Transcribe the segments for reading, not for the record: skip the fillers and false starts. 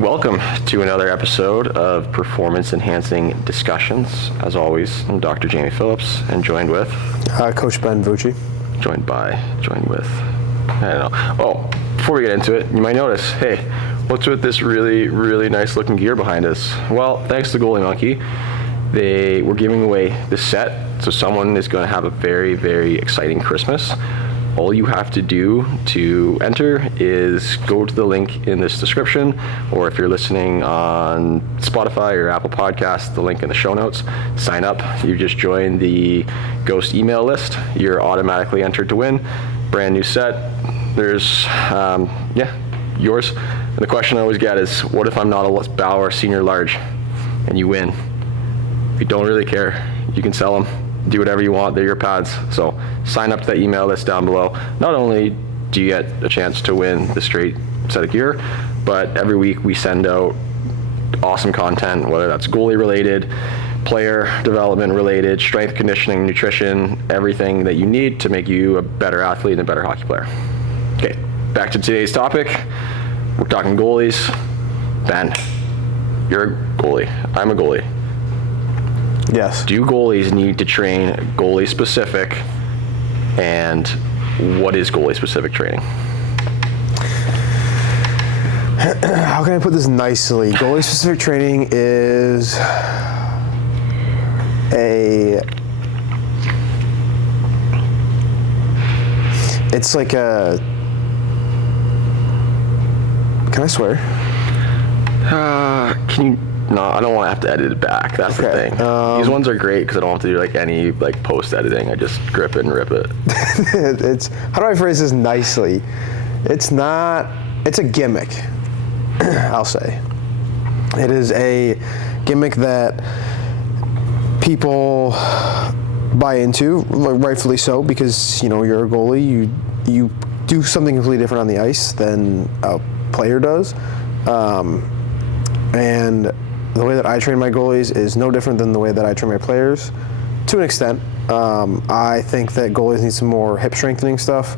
Welcome to another episode of Performance Enhancing Discussions. As always, I'm Dr. Jamie Phillips and joined with... Coach Ben Vucci. Joined with... I don't know. Oh, before we get into it, you might notice, hey, what's with this really, really nice looking gear behind us? Well, thanks to Goalie Monkey, they were giving away this set, so someone is going to have a very, very exciting Christmas. All you have to do to enter is go to the link in this description, or if you're listening on Spotify or Apple Podcasts, the link in the show notes. Sign up. You just join the Ghost email list. You're automatically entered to win. Brand new set. There's, yours. And the question I always get is, what if I'm not a Bauer Senior Large and you win? You don't really care. You can sell them. Do whatever you want. They're your pads. So sign up to that email list down below. Not only do you get a chance to win the straight set of gear, but every week we send out awesome content, whether that's goalie related, player development related, strength conditioning, nutrition, everything that you need to make you a better athlete and a better hockey player. Okay, back to today's topic. We're talking goalies. Ben, you're a goalie. I'm a goalie. Yes. Do goalies need to train goalie-specific, and what is goalie-specific training? How can I put this nicely? Goalie-specific training is it's like a, can I swear? Can you? No, I don't want to have to edit it back. That's the thing. These ones are great because I don't have to do any post editing. I just grip it and rip it. It's, how do I phrase this nicely? It's a gimmick, I'll say. It is a gimmick that people buy into, rightfully so, because you're a goalie. You do something completely different on the ice than a player does, and the way that I train my goalies is no different than the way that I train my players, to an extent. I think that goalies need some more hip strengthening stuff,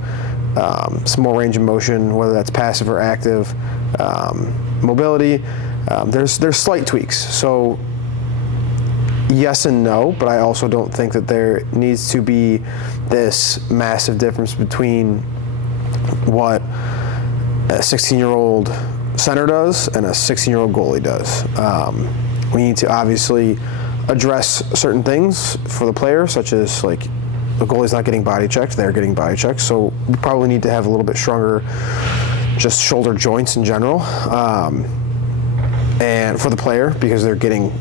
some more range of motion, whether that's passive or active, mobility. There's slight tweaks. So yes and no, but I also don't think that there needs to be this massive difference between what a 16-year-old center does and a 16-year-old goalie does. We need to obviously address certain things for the player, such as the goalie's not getting body checked, they're getting body checked, so we probably need to have a little bit stronger just shoulder joints in general, and for the player because they're getting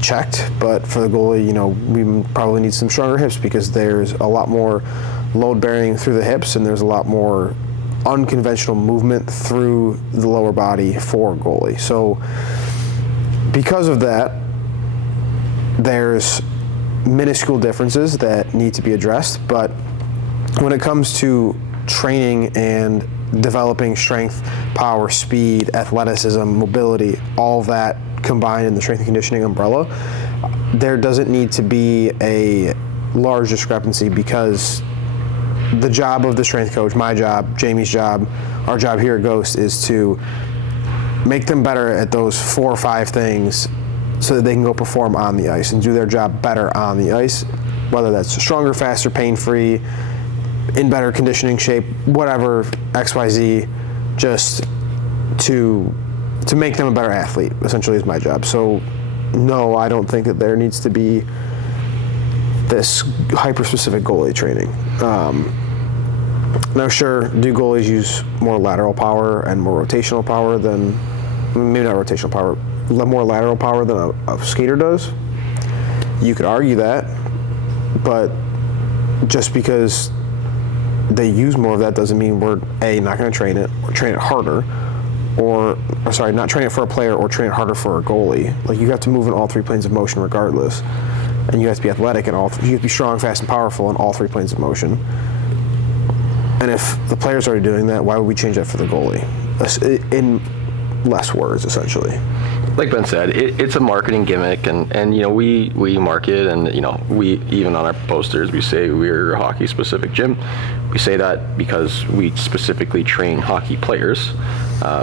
checked. But for the goalie, we probably need some stronger hips because there's a lot more load bearing through the hips and there's a lot more unconventional movement through the lower body for goalie. So because of that, there's minuscule differences that need to be addressed. But when it comes to training and developing strength, power, speed, athleticism, mobility, all that combined in the strength and conditioning umbrella, there doesn't need to be a large discrepancy, because the job of the strength coach, my job, Jamie's job, our job here at Ghost, is to make them better at those 4 or 5 things so that they can go perform on the ice and do their job better on the ice, whether that's stronger, faster, pain-free, in better conditioning shape, whatever, XYZ, just to make them a better athlete, essentially, is my job. So no, I don't think that there needs to be this hyper-specific goalie training. Now, sure, do goalies use more lateral power and more rotational power than, maybe not rotational power, more lateral power than a skater does? You could argue that, but just because they use more of that doesn't mean we're not going to train it or train it harder, or not train it for a player or train it harder for a goalie. You have to move in all 3 planes of motion regardless, and you have to be athletic in all. You have to be strong, fast, and powerful in all 3 planes of motion. And if the player's already doing that, why would we change that for the goalie? In less words, essentially. Like Ben said, it's a marketing gimmick, and we market, and we, even on our posters, we say we're a hockey-specific gym. We say that because we specifically train hockey players.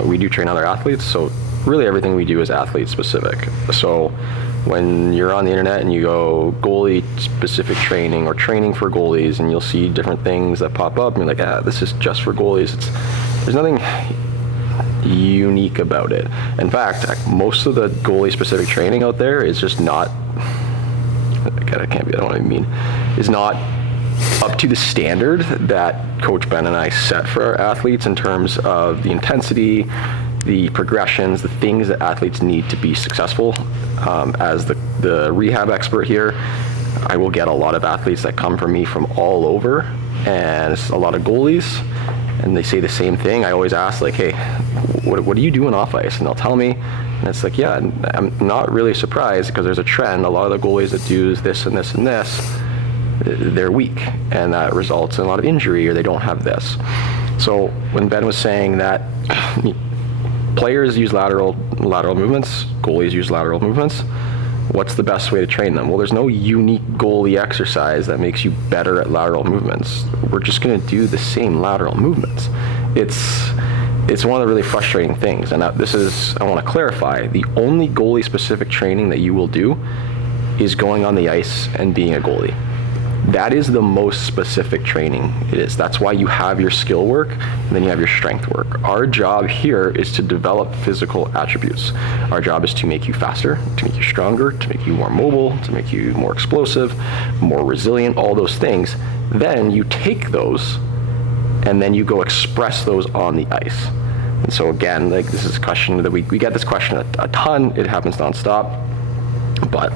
We do train other athletes, so really everything we do is athlete specific. So when you're on the internet and you go goalie specific training or training for goalies, and you'll see different things that pop up and you're like, this is just for goalies. There's nothing unique about it. In fact, most of the goalie specific training out there is just not, is not up to the standard that Coach Ben and I set for our athletes in terms of the intensity, the progressions, the things that athletes need to be successful. As the rehab expert here, I will get a lot of athletes that come from me from all over, and it's a lot of goalies, and they say the same thing. I always ask, like, hey, what are you doing off ice? And they'll tell me, and it's like, yeah, I'm not really surprised, because there's a trend. A lot of the goalies that do this and this and this, they're weak, and that results in a lot of injury, or they don't have this. So when Ben was saying that players use lateral movements, goalies use lateral movements, what's the best way to train them? Well, there's no unique goalie exercise that makes you better at lateral movements. We're just going to do the same lateral movements. It's one of the really frustrating things, and I want to clarify, the only goalie specific training that you will do is going on the ice and being a goalie. That is the most specific training it is. That's why you have your skill work and then you have your strength work. Our job here is to develop physical attributes. Our job is to make you faster, to make you stronger, to make you more mobile, to make you more explosive, more resilient, all those things. Then you take those and then you go express those on the ice. And so again, like, this is a question that we get this question a ton. It happens nonstop. But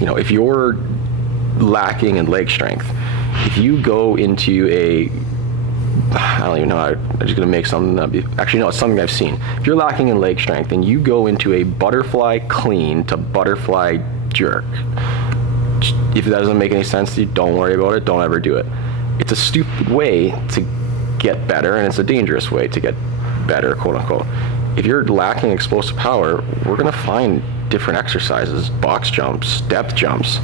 if you're lacking in leg strength, if you go into I don't even know, I'm just going to make something up. Actually, no, it's something I've seen. If you're lacking in leg strength and you go into a butterfly clean to butterfly jerk, if that doesn't make any sense to you, don't worry about it. Don't ever do it. It's a stupid way to get better, and it's a dangerous way to get better, quote unquote. If you're lacking explosive power, we're going to find different exercises, box jumps, depth jumps,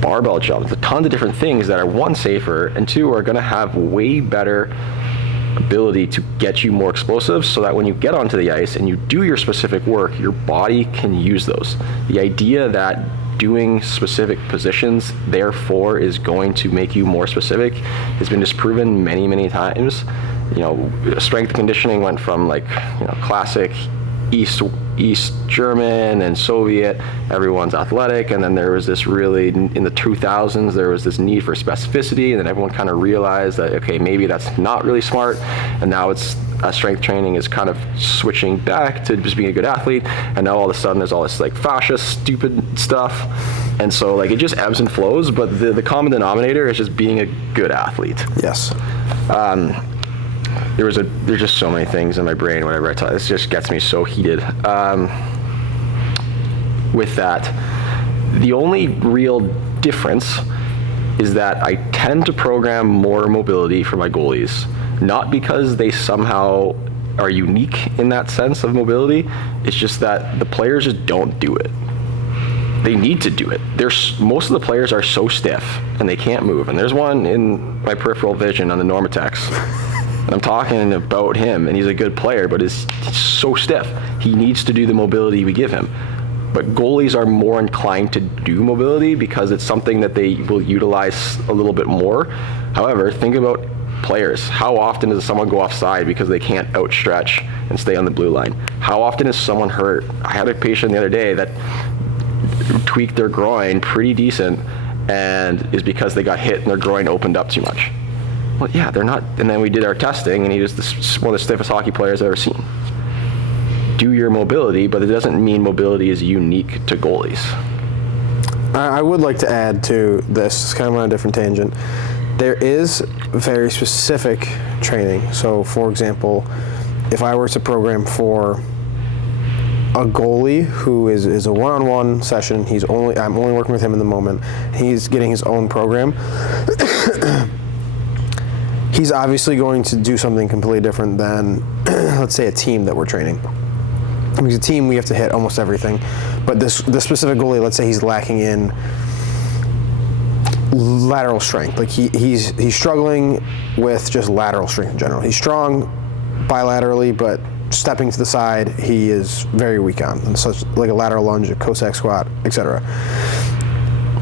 barbell jumps, a ton of different things that are, one, safer, and two, are going to have way better ability to get you more explosive, so that when you get onto the ice and you do your specific work, your body can use those. The idea that doing specific positions therefore is going to make you more specific has been disproven many, many times. Strength conditioning went from classic East German and Soviet, everyone's athletic, and then there was this really, in the 2000s, there was this need for specificity, and then everyone kind of realized that, okay, maybe that's not really smart, and now strength training is kind of switching back to just being a good athlete, and now all of a sudden there's all this fascia stupid stuff, and so it just ebbs and flows, but the common denominator is just being a good athlete. Yes. There's just so many things in my brain whenever I talk. This just gets me so heated. With that, the only real difference is that I tend to program more mobility for my goalies, not because they somehow are unique in that sense of mobility. It's just that the players just don't do it. They need to do it. Most of the players are so stiff and they can't move. And there's one in my peripheral vision on the Normatex. And I'm talking about him, and he's a good player, but he's so stiff. He needs to do the mobility we give him. But goalies are more inclined to do mobility because it's something that they will utilize a little bit more. However, think about players. How often does someone go offside because they can't outstretch and stay on the blue line? How often is someone hurt? I had a patient the other day that tweaked their groin pretty decent, and is because they got hit and their groin opened up too much. Well, yeah, they're not. And then we did our testing, and he was one of the stiffest hockey players I've ever seen. Do your mobility, but it doesn't mean mobility is unique to goalies. I would like to add to this, it's kind of on a different tangent. There is very specific training. So, for example, if I were to program for a goalie who is a one-on-one session, I'm only working with him in the moment. He's getting his own program. He's obviously going to do something completely different than, let's say, a team that we're training. Because a team, we have to hit almost everything. But the specific goalie, let's say he's lacking in lateral strength. He's struggling with just lateral strength in general. He's strong bilaterally, but stepping to the side, he is very weak on, and such like a lateral lunge, a Cossack squat, etc.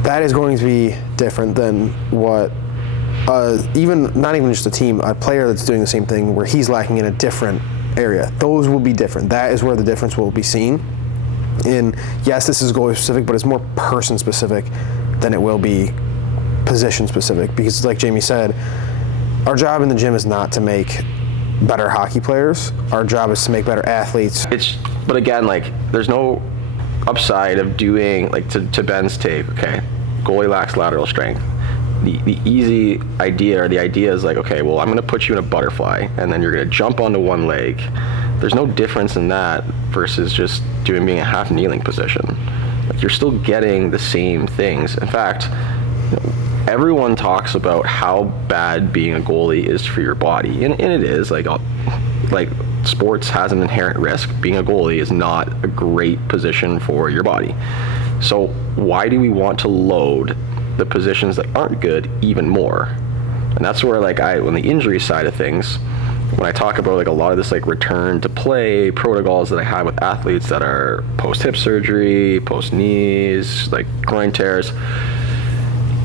That is going to be different than what not even just a team, a player that's doing the same thing where he's lacking in a different area. Those will be different. That is where the difference will be seen. And yes, this is goalie specific, but it's more person specific than it will be position specific, because like Jamie said, our job in the gym is not to make better hockey players. Our job is to make better athletes. But again, like, there's no upside of doing, like, to Ben's take, okay, goalie lacks lateral strength. The easy idea, or the idea is like, okay, well, I'm going to put you in a butterfly, and then you're going to jump onto one leg. There's no difference in that versus just being a half kneeling position. Like, you're still getting the same things. In fact, everyone talks about how bad being a goalie is for your body, and it is. Like sports has an inherent risk. Being a goalie is not a great position for your body. So why do we want to load the positions that aren't good even more? And that's where, like, on the injury side of things, when I talk about, like, a lot of this, like, return to play protocols that I have with athletes that are post hip surgery, post knees, like groin tears,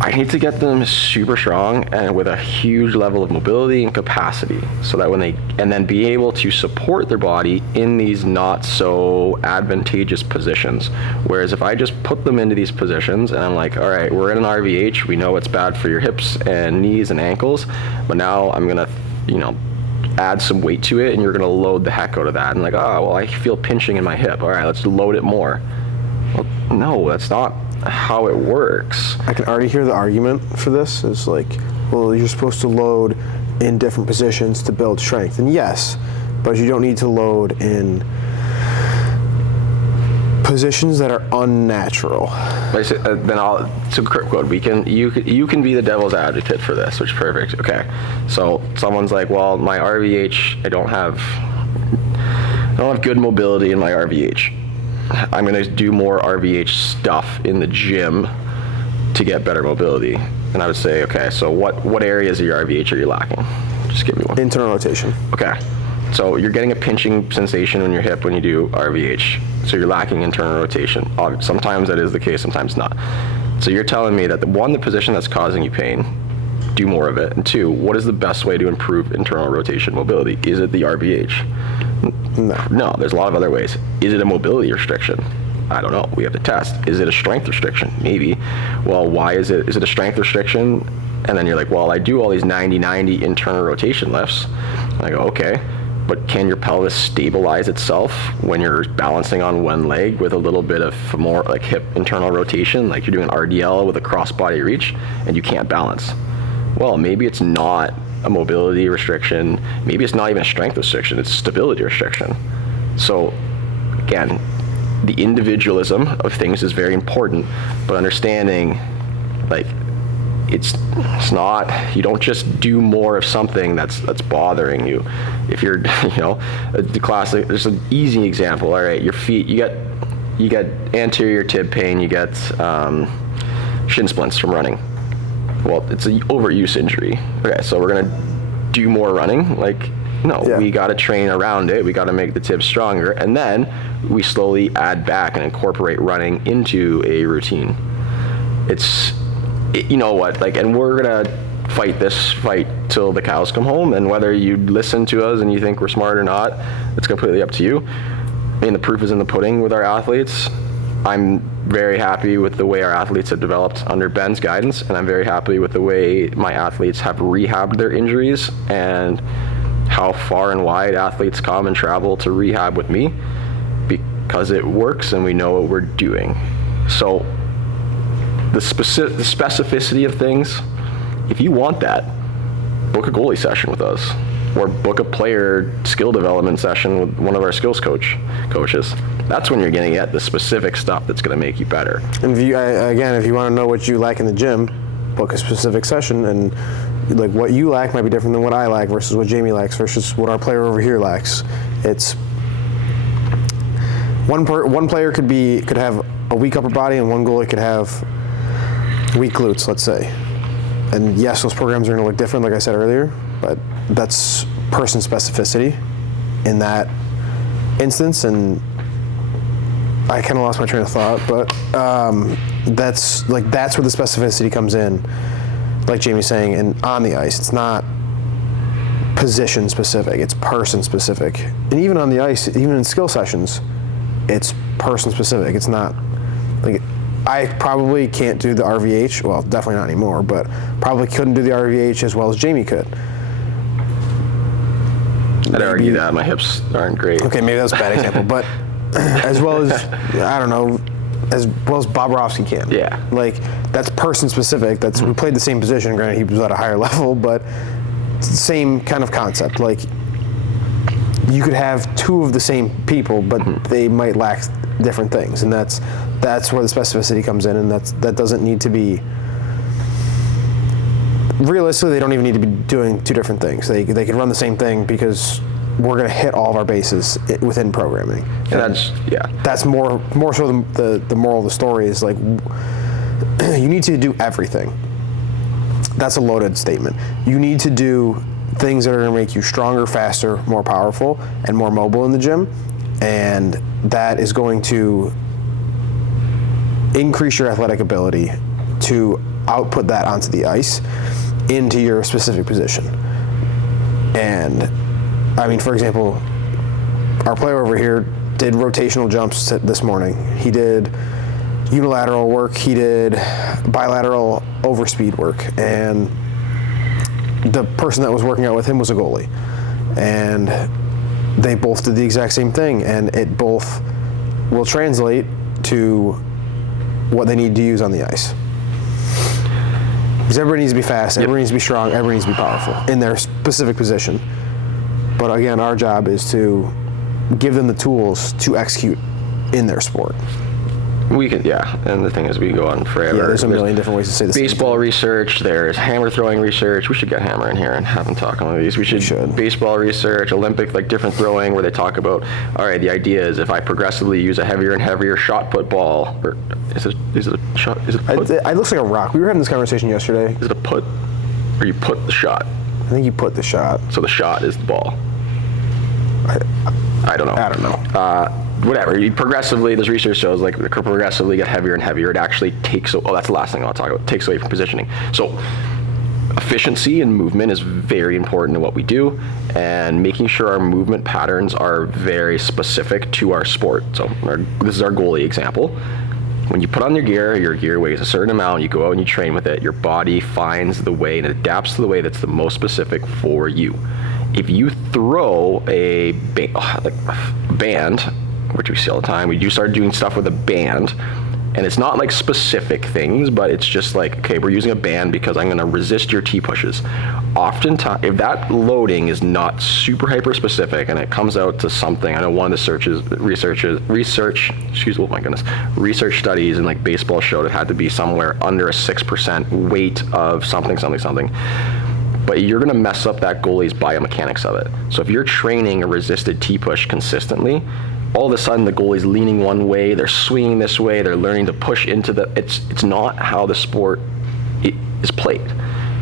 I need to get them super strong and with a huge level of mobility and capacity, so that and then be able to support their body in these not so advantageous positions. Whereas if I just put them into these positions and I'm like, all right, we're in an RVH, we know it's bad for your hips and knees and ankles, but now I'm gonna, add some weight to it, and you're gonna load the heck out of that. And like, oh, well, I feel pinching in my hip. All right, let's load it more. Well, no, that's not how it works. I can already hear the argument for this is like, well, you're supposed to load in different positions to build strength. And yes, but you don't need to load in positions that are unnatural. So quote, you can be the devil's advocate for this, which is perfect. Okay, so someone's like, well, my RVH, I don't have good mobility in my RVH. I'm going to do more RVH stuff in the gym to get better mobility. And I would say, okay, so what areas of your RVH are you lacking? Just give me one. Internal rotation. Okay. So you're getting a pinching sensation in your hip when you do RVH. So you're lacking internal rotation. Sometimes that is the case, sometimes not. So you're telling me that the position that's causing you pain, do more of it. And two, what is the best way to improve internal rotation mobility? Is it the RVH? No, there's a lot of other ways. Is it a mobility restriction? I don't know. We have to test. Is it a strength restriction? Maybe. Well, why is it? Is it a strength restriction? And then you're like, well, I do all these 90-90 internal rotation lifts. And I go, okay, but can your pelvis stabilize itself when you're balancing on one leg with a little bit of more like hip internal rotation? Like you're doing RDL with a cross body reach and you can't balance. Well, maybe it's not a mobility restriction. Maybe it's not even a strength restriction. It's a stability restriction. So again, the individualism of things is very important, but understanding, like, it's not, you don't just do more of something that's bothering you. If you're, the classic, there's an easy example. All right, your feet, you get anterior tib pain, you get shin splints from running. Well, it's an overuse injury. Okay, so we're gonna do more running. Like, no, we gotta train around it. We gotta make the tibs stronger, and then we slowly add back and incorporate running into a routine. You know what? Like, and we're gonna fight this fight till the cows come home. And whether you listen to us and you think we're smart or not, it's completely up to you. I mean, the proof is in the pudding with our athletes. I'm very happy with the way our athletes have developed under Ben's guidance, and I'm very happy with the way my athletes have rehabbed their injuries and how far and wide athletes come and travel to rehab with me, because it works and we know what we're doing. So the specificity of things, if you want that, book a goalie session with us, or book a player skill development session with one of our skills coaches. That's when you're going to get the specific stuff that's going to make you better. And if you want to know what you lack in the gym, book a specific session, and like what you lack might be different than what I lack versus what Jamie lacks versus what our player over here lacks. It's one player could have a weak upper body, and one goalie could have weak glutes, let's say. And yes, those programs are going to look different, like I said earlier, but that's person specificity in that instance, and I kind of lost my train of thought, but that's where the specificity comes in, like Jamie's saying, and on the ice, it's not position specific, it's person specific. And even on the ice, even in skill sessions, it's person specific. It's not, like, I probably can't do the RVH, well, definitely not anymore, but probably couldn't do the RVH as well as Jamie could. I'd argue that my hips aren't great. Okay, maybe that's a bad example, but as well as, I don't know, as well as Bobrovsky can. Yeah. Like, that's person specific. That's, we played the same position, granted he was at a higher level, but it's the same kind of concept. Like, you could have two of the same people, but they might lack different things, and that's where the specificity comes in, and that doesn't need to be, realistically, they don't even need to be doing two different things. They could run the same thing because we're going to hit all of our bases within programming. And that's more so the moral of the story is, like, you need to do everything. That's a loaded statement. You need to do things that are going to make you stronger, faster, more powerful, and more mobile in the gym, and that is going to increase your athletic ability to output that onto the ice into your specific position. And I mean, for example, our player over here did rotational jumps this morning. He did unilateral work, he did bilateral overspeed work, and the person that was working out with him was a goalie. And they both did the exact same thing, and it both will translate to what they need to use on the ice. Because everybody needs to be fast, everybody needs to be strong, everybody needs to be powerful in their specific position. But again, our job is to give them the tools to execute in their sport. We can, and the thing is, we go on forever. Yeah, there's a million different ways to say this. Baseball research, there's hammer throwing research. We should get Hammer in here and have him talk on these. We should. Baseball research, Olympic, like different throwing, where they talk about, all right, the idea is if I progressively use a heavier and heavier shot put ball, or is it a shot? Is it a put? It looks like a rock. We were having this conversation yesterday. Is it a put, or you put the shot? I think you put the shot. So the shot is the ball. I don't know. Whatever. You progressively, this research shows, like, progressively get heavier and heavier. It actually takes, that's the last thing I'll talk about, takes away from positioning. So efficiency and movement is very important in what we do, and making sure our movement patterns are very specific to our sport. So this is our goalie example. When you put on your gear weighs a certain amount, you go out and you train with it, your body finds the way and adapts to the way that's the most specific for you. If you throw a band, which we see all the time, we do start doing stuff with a band, and it's not like specific things, but it's just like, okay, we're using a band because I'm going to resist your T-pushes. Oftentimes, if that loading is not super hyper specific and it comes out to something, I know one of the research studies in, like, baseball showed it had to be somewhere under a 6% weight of something. But you're going to mess up that goalie's biomechanics of it. So if you're training a resisted T-push consistently, all of a sudden the goalie's leaning one way, they're swinging this way, they're learning to push into it's not how the sport is played.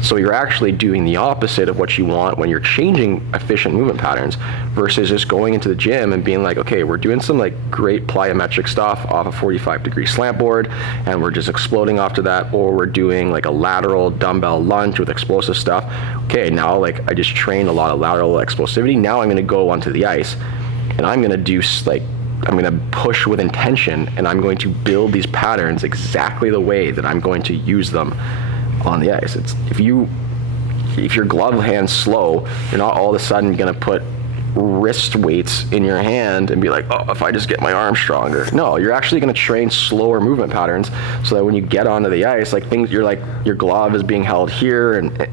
So you're actually doing the opposite of what you want when you're changing efficient movement patterns versus just going into the gym and being like, okay, we're doing some, like, great plyometric stuff off a 45-degree slant board, and we're just exploding off to that, or we're doing, like, a lateral dumbbell lunge with explosive stuff. Okay, now, like, I just trained a lot of lateral explosivity. Now I'm going to go onto the ice, and I'm going to do, like, I'm going to push with intention, and I'm going to build these patterns exactly the way that I'm going to use them on the ice. It's if your glove hand's slow, you're not all of a sudden going to put wrist weights in your hand and be like, oh, if I just get my arm stronger. No, you're actually going to train slower movement patterns so that when you get onto the ice, like, you're like, your glove is being held here and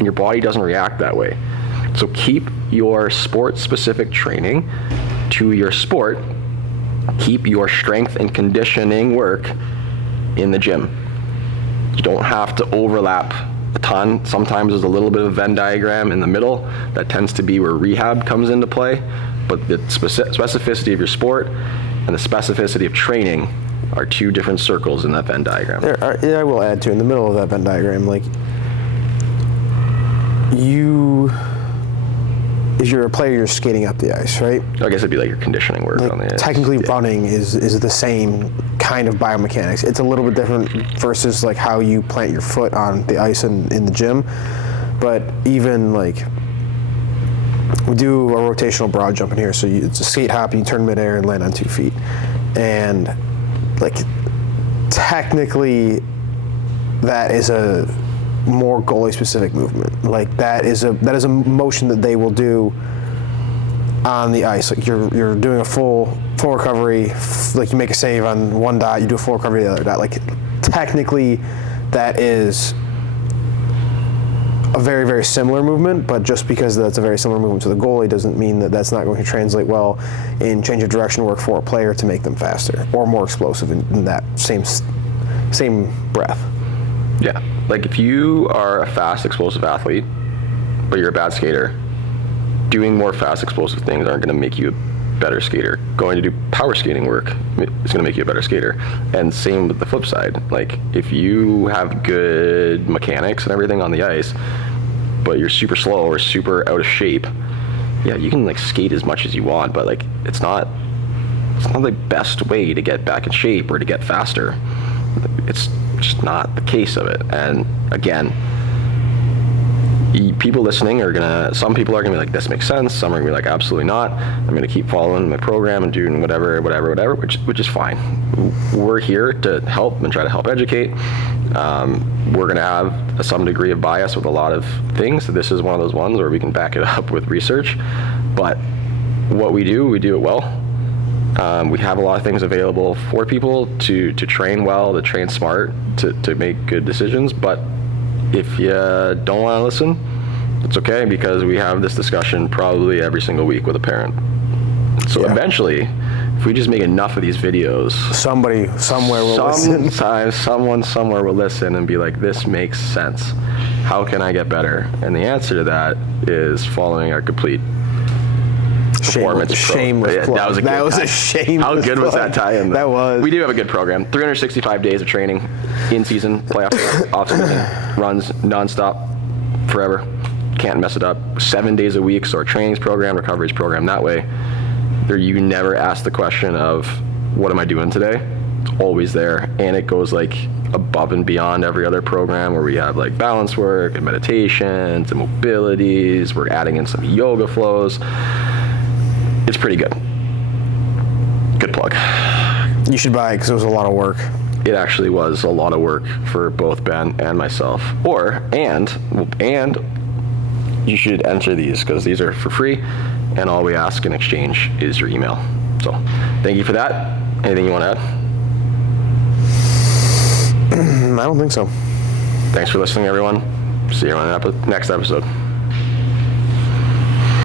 your body doesn't react that way. So keep your sport-specific training to your sport. Keep your strength and conditioning work in the gym. You don't have to overlap a ton. Sometimes there's a little bit of a Venn diagram in the middle. That tends to be where rehab comes into play. But the specificity of your sport and the specificity of training are two different circles in that Venn diagram. I will add to, in the middle of that Venn diagram, like, is you're a player, you're skating up the ice, right? I guess it'd be like your conditioning work on the ice. Technically, running is the same kind of biomechanics. It's a little bit different versus like how you plant your foot on the ice in the gym. But even like, we do a rotational broad jump in here, so it's a skate hop, and you turn midair and land on 2 feet. And like, technically, that is a more goalie-specific movement. Like that is a motion that they will do on the ice. Like you're doing a full recovery. Like you make a save on one dot, you do a full recovery on the other dot. Like technically, that is a very, very similar movement, but just because that's a very similar movement to the goalie doesn't mean that that's not going to translate well in change of direction work for a player to make them faster or more explosive in that same breath. Yeah, like if you are a fast, explosive athlete, but you're a bad skater, doing more fast, explosive things aren't going to make you a better skater. Going to do power skating work is going to make you a better skater. And same with the flip side. Like if you have good mechanics and everything on the ice, but you're super slow or super out of shape, yeah, you can like skate as much as you want, but like it's not the best way to get back in shape or to get faster. It's just not the case of it. And again, people listening some people are gonna be like, this makes sense. Some are gonna be like, absolutely not. I'm gonna keep following my program and doing whatever, which is fine. We're here to help and try to help educate. We're gonna have some degree of bias with a lot of things. This is one of those ones where we can back it up with research. But what we do it well. We have a lot of things available for people to train well, to train smart, to make good decisions. But if you don't want to listen, it's okay, because we have this discussion probably every single week with a parent. So eventually, if we just make enough of these videos, somebody somewhere will listen. Sometimes someone somewhere will listen and be like, this makes sense. How can I get better? And the answer to that is following our complete performance shameless plug. That was a shameless How good was that tie-in? That was. We do have a good program. 365 days of training, in season, playoff, off season, runs nonstop, forever. Can't mess it up. 7 days a week, so our trainings program, recoveries program. That way, you never ask the question of, what am I doing today? It's always there, and it goes like above and beyond every other program, where we have like balance work and meditations and mobilities. We're adding in some yoga flows. It's pretty good. Good plug. You should buy it because it was a lot of work. It actually was a lot of work for both Ben and myself. And you should enter these, because these are for free, and all we ask in exchange is your email. So thank you for that. Anything you want to add? I don't think so. Thanks for listening, everyone. See you on the next episode.